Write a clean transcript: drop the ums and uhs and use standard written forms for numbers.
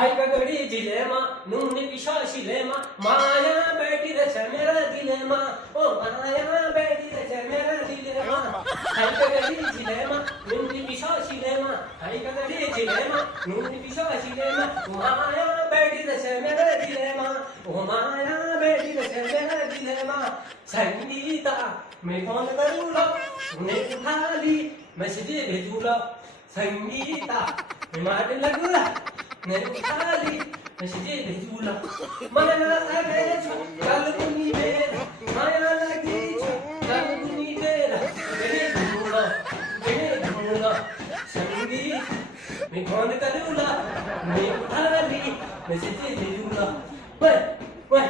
हाय का घड़ी जिलेमा नून पिशा शिलेमा माया बैठी रच मेरा दिलेमा ओ माया बैठी रच मेरा दिलेमा हाय का घड़ी जिलेमा नून पिशा शिलेमा हाय का घड़ी जिलेमा नून पिशा शिलेमा माया बैठी रच मेरा दिलेमा ओ माया बैठी रच मेरा दिलेमा संगीता मैं फोन करूँगा उन्हें उठा ली मैसेज भेजूंगा संगीता मैं मार लगूंगा मैं उठा ली मैसेज भेजूंगा माया लगे छो कल तुनी मेरा माया लगी छो कल तुनी मेरा तेरे ढूंढूंगा संगीत मैं फोन करूँगा मैं उठा ली मैसेज भेजूंगा वे वे